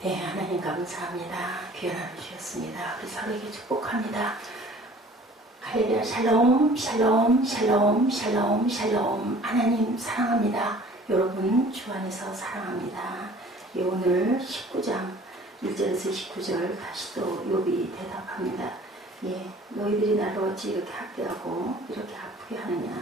네, 하나님 감사합니다. 귀한 하루 주셨습니다. 우리 서로에게 축복합니다. 할렐루야. 샬롬 샬롬 샬롬 샬롬 샬롬. 하나님 사랑합니다. 여러분 주 안에서 사랑합니다. 예, 오늘 19장 1절에서 19절 다시 또 욥이 대답합니다. 예, 너희들이 나를 어찌 이렇게 학대하고 이렇게 아프게 하느냐.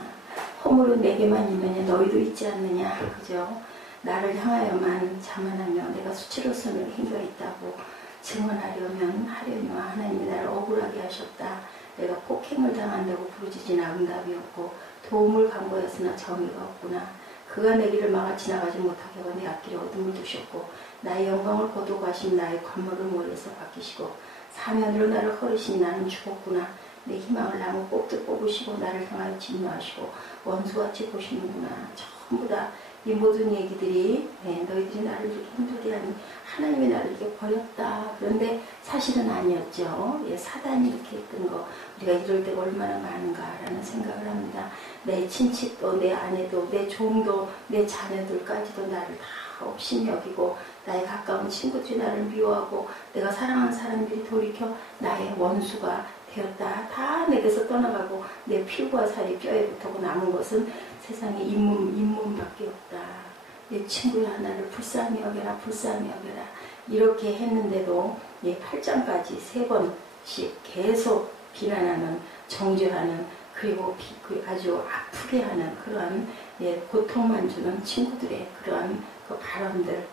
허물은 내게만 있느냐. 너희도 있지 않느냐. 그죠? 나를 향하여만 자만하며 내가 수치로서는 힘가 있다고 증언하려면 하려니와 하나님이 나를 억울하게 하셨다. 내가 폭행을 당한다고 부르짖으나 응답이 없고 도움을 간구하였으나 정의가 없구나. 그가 내 길을 막아 지나가지 못하게 하고 내 앞길에 어둠을 두셨고 나의 영광을 거두고 가신 나의 관물을 머리에서 바뀌시고 사면으로 나를 허르시니 나는 죽었구나. 내 희망을 나무 뽑듯 뽑으시고 나를 향하여 진노하시고 원수같이 보시는구나. 전부 다 이 모든 얘기들이 너희들이 나를 이렇게 힘들게 하니 하나님이 나를 이렇게 버렸다. 그런데 사실은 아니었죠. 사단이 이렇게 했던 거 우리가 이럴 때가 얼마나 많은가라는 생각을 합니다. 내 친척도 내 아내도 내 종도 내 자녀들까지도 나를 다 없인 여기고 나의 가까운 친구들이 나를 미워하고 내가 사랑하는 사람들이 돌이켜 나의 원수가 되었다. 다 내게서 떠나가고 내 피부와 살이 뼈에 붙고 남은 것은 세상에 잇몸밖에 없다. 내 친구야 나를 불쌍히 여겨라 불쌍히 여겨라. 이렇게 했는데도 8장까지 3번씩 계속 비난하는 정죄하는 그리고 아주 아프게 하는 그러한 고통만 주는 친구들의 그러한 그 발언들.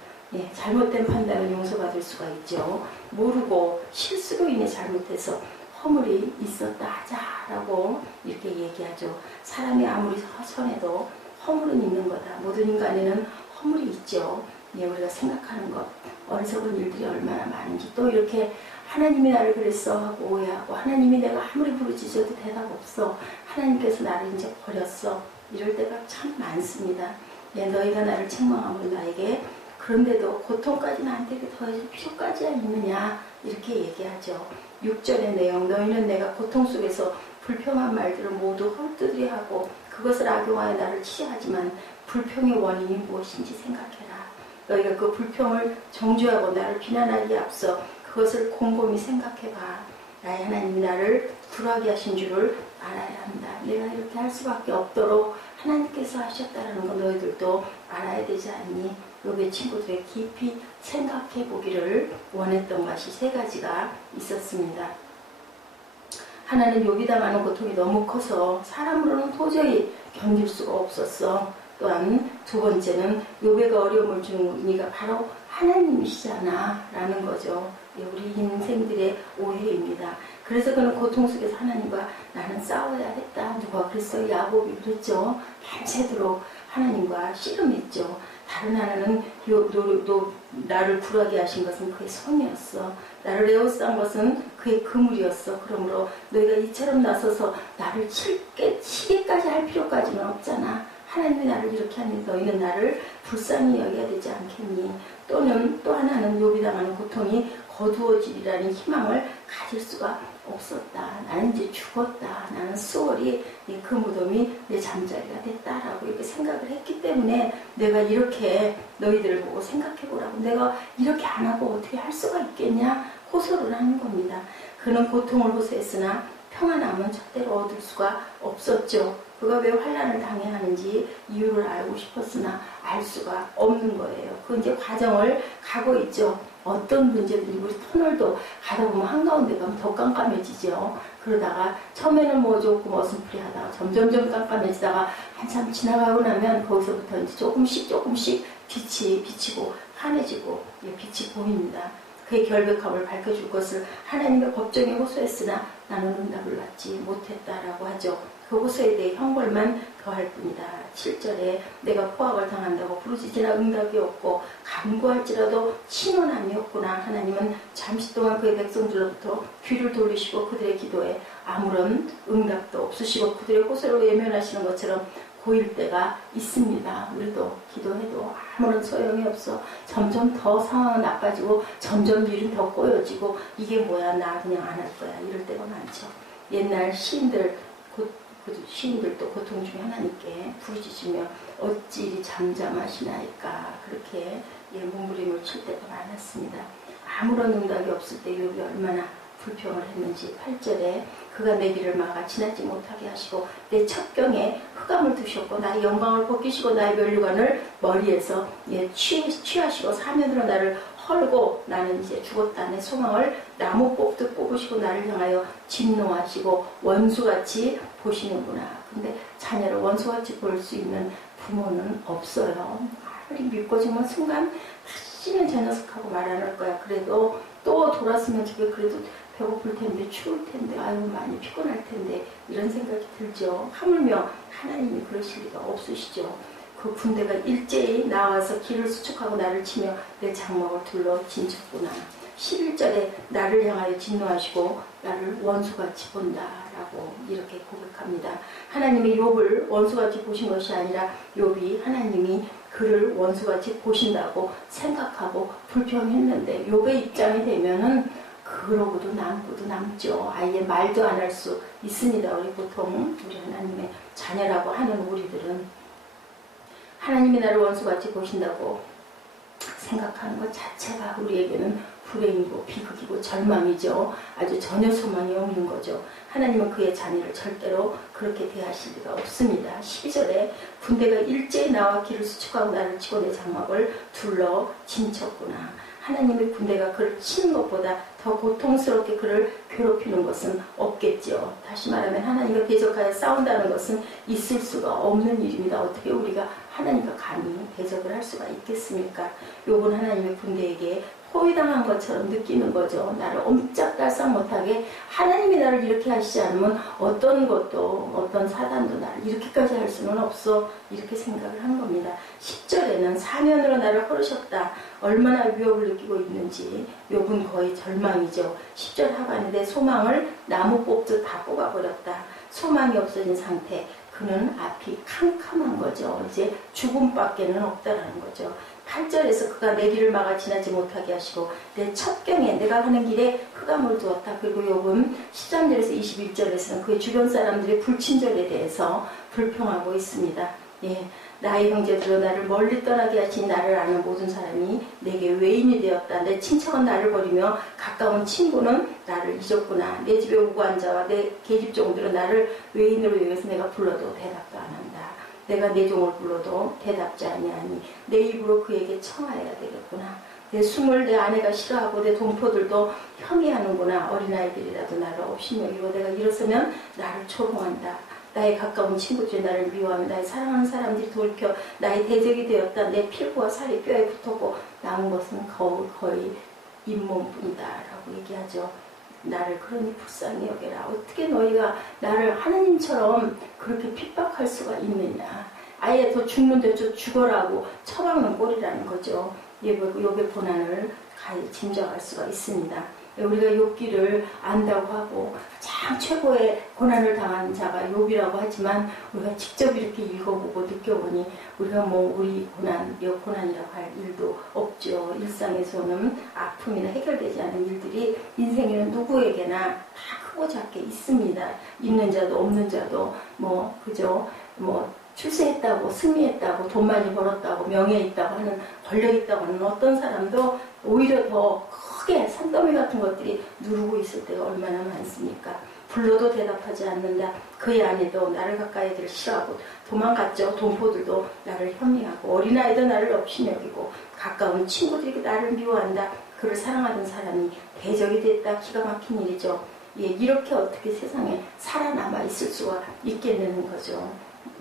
잘못된 판단은 용서받을 수가 있죠. 모르고 실수로 인해 잘못해서 허물이 있었다 하자라고 이렇게 얘기하죠. 사람이 아무리 선해도 허물은 있는 거다. 모든 인간에는 허물이 있죠. 우리가 생각하는 것, 어리석은 일들이 얼마나 많은지 또 이렇게 하나님이 나를 그랬어 하고 오해하고 하나님이 내가 아무리 부르짖어도 대답 없어. 하나님께서 나를 이제 버렸어. 이럴 때가 참 많습니다. 너희가 나를 책망함으로 나에게 그런데도 고통까지 나한테 더 필요까지야 있느냐 이렇게 얘기하죠. 6절의 내용 너희는 내가 고통 속에서 불평한 말들을 모두 헛되이 하고 그것을 악용하여 나를 치하지만 불평의 원인이 무엇인지 생각해라. 너희가 그 불평을 정죄하고 나를 비난하기에 앞서 그것을 곰곰이 생각해봐. 나의 하나님이 나를 불하게 하신 줄을 알아야 한다. 내가 이렇게 할 수밖에 없도록 하나님께서 하셨다는 거 너희들도 알아야 되지 않니? 욥의 친구들의 깊이 생각해 보기를 원했던 것이 3가지가 있었습니다. 하나는 욥이 당하는 고통이 너무 커서 사람으로는 도저히 견딜 수가 없었어. 또한 2번째는 욥에게 어려움을 준 이가 바로 하나님이시잖아 라는 거죠. 우리 인생들의 오해입니다. 그래서 그는 고통 속에서 하나님과 나는 싸워야 했다. 누가 그랬어요? 야곱이 그랬죠. 밤새도록 하나님과 씨름했죠. 다른 하나는 나를 불하게 하신 것은 그의 손이었어. 나를 에워싼 것은 그의 그물이었어. 그러므로 너희가 이처럼 나서서 나를 치게까지 할 필요까지는 없잖아. 하나님이 나를 이렇게 하니 너희는 나를 불쌍히 여겨야 되지 않겠니? 또는 또 하나는 욥이 당하는 고통이 거두어지리라는 희망을 가질 수가 없었다. 나는 이제 죽었다. 나는 수월이 그 무덤이 내 잠자리가 됐다라고 이렇게 생각을 했기 때문에 내가 이렇게 너희들을 보고 생각해보라고 내가 이렇게 안 하고 어떻게 할 수가 있겠냐 호소를 하는 겁니다. 그는 고통을 호소했으나 평안함은 절대로 얻을 수가 없었죠. 그가 왜 환난을 당해야 하는지 이유를 알고 싶었으나 알 수가 없는 거예요. 그 이제 과정을 가고 있죠. 어떤 문제든지 우리 터널도 가다 보면 한가운데 가면 더 깜깜해지죠. 그러다가 처음에는 뭐 조금 어슴푸레하다가 점점점 깜깜해지다가 한참 지나가고 나면 거기서부터 이제 조금씩 빛이 비치고 환해지고 빛이 보입니다. 그의 결백함을 밝혀줄 것을 하나님의 법정에 호소했으나 나는 응답을 받지 못했다라고 하죠. 그 호소에 대해 형벌만 더할 뿐이다. 7절에 내가 포악을 당한다고 부르짖으나 응답이 없고 간구할지라도 신원함이 없구나. 하나님은 잠시 동안 그의 백성들로부터 귀를 돌리시고 그들의 기도에 아무런 응답도 없으시고 그들의 호소를 외면하시는 것처럼 보일 때가 있습니다. 우리도 기도해도 아무런 소용이 없어. 점점 더 상황은 나빠지고 점점 일은 더 꼬여지고 이게 뭐야 나 그냥 안 할 거야 이럴 때가 많죠. 옛날 시인들도 고통 중에 하나님께 부르짖으며 어찌 이리 잠잠하시나이까 그렇게 몸부림을 몸부림을 칠 때가 많았습니다. 아무런 응답이 없을 때 욥이 얼마나 불평을 했는지 8절에 그가 내 길을 막아 지나지 못하게 하시고 내 첩경에 흑암을 두셨고 나의 영광을 벗기시고 나의 면류관을 머리에서 취하시고 사면으로 나를 헐고 나는 이제 죽었다. 내 소망을 나무 뽑듯 뽑으시고 나를 향하여 진노하시고 원수같이 보시는구나. 근데 자녀를 원수같이 볼 수 있는 부모는 없어요. 아무리 믿고 정말 순간 다시는 저 녀석하고 말 안 할 거야. 그래도 또 돌았으면 저게 그래도 배고플 텐데 추울 텐데 아유 많이 피곤할 텐데 이런 생각이 들죠. 하물며 하나님이 그러실 리가 없으시죠. 그 군대가 일제히 나와서 길을 수축하고 나를 치며 내 장막을 둘러 진쳤구나. 11절에 나를 향하여 진노하시고 나를 원수같이 본다라고 이렇게 고백합니다. 하나님이 욥을 원수같이 보신 것이 아니라 욥이 하나님이 그를 원수같이 보신다고 생각하고 불평했는데 욥의 입장이 되면은 그러고도 남죠. 아예 말도 안 할 수 있습니다. 우리 보통 우리 하나님의 자녀라고 하는 우리들은 하나님이 나를 원수같이 보신다고 생각하는 것 자체가 우리에게는 불행이고 비극이고 절망이죠. 아주 전혀 소망이 없는 거죠. 하나님은 그의 자녀를 절대로 그렇게 대하실 리가 없습니다. 12절에 군대가 일제히 나와 길을 수축하고 나를 치고 내 장막을 둘러 진쳤구나. 하나님의 군대가 그를 치는 것보다 더 고통스럽게 그를 괴롭히는 것은 없겠죠. 다시 말하면 하나님과 대적하여 싸운다는 것은 있을 수가 없는 일입니다. 어떻게 우리가 하나님과 감히 대적을 할 수가 있겠습니까? 욥은 하나님의 군대에게 포위당한 것처럼 느끼는 거죠. 나를 옴짝달싹 못하게 하나님이 나를 이렇게 하시지 않으면 어떤 것도 어떤 사단도 나를 이렇게까지 할 수는 없어 이렇게 생각을 한 겁니다. 10절에는 사면으로 나를 헐으셨다. 얼마나 위협을 느끼고 있는지 욥은 거의 절망이죠. 10절 하반에 내 소망을 나무 뽑듯 다 뽑아버렸다. 소망이 없어진 상태. 그는 앞이 캄캄한 거죠. 이제 죽음밖에는 없다라는 거죠. 8절에서 그가 내 길을 막아 지나지 못하게 하시고 내 첩경에 내가 가는 길에 흑암을 두었다. 그리고 욥은 13절에서 21절에서는 그의 주변 사람들의 불친절에 대해서 불평하고 있습니다. 예, 나의 형제들은 나를 멀리 떠나게 하신 나를 아는 모든 사람이 내게 외인이 되었다. 내 친척은 나를 버리며 가까운 친구는 나를 잊었구나. 내 집에 오고 앉아와 내 계집종들은 나를 외인으로 여겨서 내가 불러도 대답도 안 한다. 내가 내 종을 불러도 대답지 아니하니 내 입으로 그에게 청하여야 되겠구나. 내 숨을 내 아내가 싫어하고 내 동포들도 형이하는구나. 어린아이들이라도 나를 없이 여기고 내가 일어서면 나를 조롱한다. 나의 가까운 친구들이 나를 미워하며 나의 사랑하는 사람들이 돌이켜 나의 대적이 되었다. 내 피부와 살이 뼈에 붙었고 남은 것은 거의 잇몸뿐이다 라고 얘기하죠. 나를 그러니 불쌍히 여겨라. 어떻게 너희가 나를 하나님처럼 그렇게 핍박할 수가 있느냐. 아예 더 죽는데 저 죽어라고 처박는 꼴이라는 거죠. 욥의 고난을 짐작할 수가 있습니다. 우리가 욥기를 안다고 하고 가장 최고의 고난을 당한 자가 욥이라고 하지만 우리가 직접 이렇게 읽어보고 느껴보니 우리가 우리 고난이라고 할 일도 없죠. 일상에서는 아픔이나 해결되지 않은 일들이 인생에는 누구에게나 다 크고 작게 있습니다. 있는 자도 없는 자도 그죠? 출세했다고 승리했다고 돈 많이 벌었다고 명예 있다고 하는 권력 있다고 하는 어떤 사람도 오히려 더 크게 산더미 같은 것들이 누르고 있을 때가 얼마나 많습니까? 불러도 대답하지 않는다. 그의 아내도 나를 가까이 들을 싫어하고 도망갔죠. 동포들도 나를 혐리하고 어린아이도 나를 없이 여기고 가까운 친구들이 나를 미워한다. 그를 사랑하던 사람이 대적이 됐다. 기가 막힌 일이죠. 예, 이렇게 어떻게 세상에 살아남아 있을 수가 있겠는 거죠.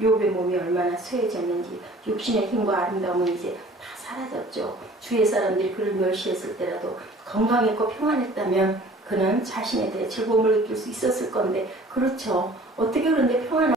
욥의 몸이 얼마나 쇠해졌는지 육신의 힘과 아름다움은 이제 다 사라졌죠. 주위의 사람들이 그를 멸시했을 때라도 건강했고 평안했다면 그는 자신에 대해 즐거움을 느낄 수 있었을 건데 그렇죠. 어떻게 그런데 평안한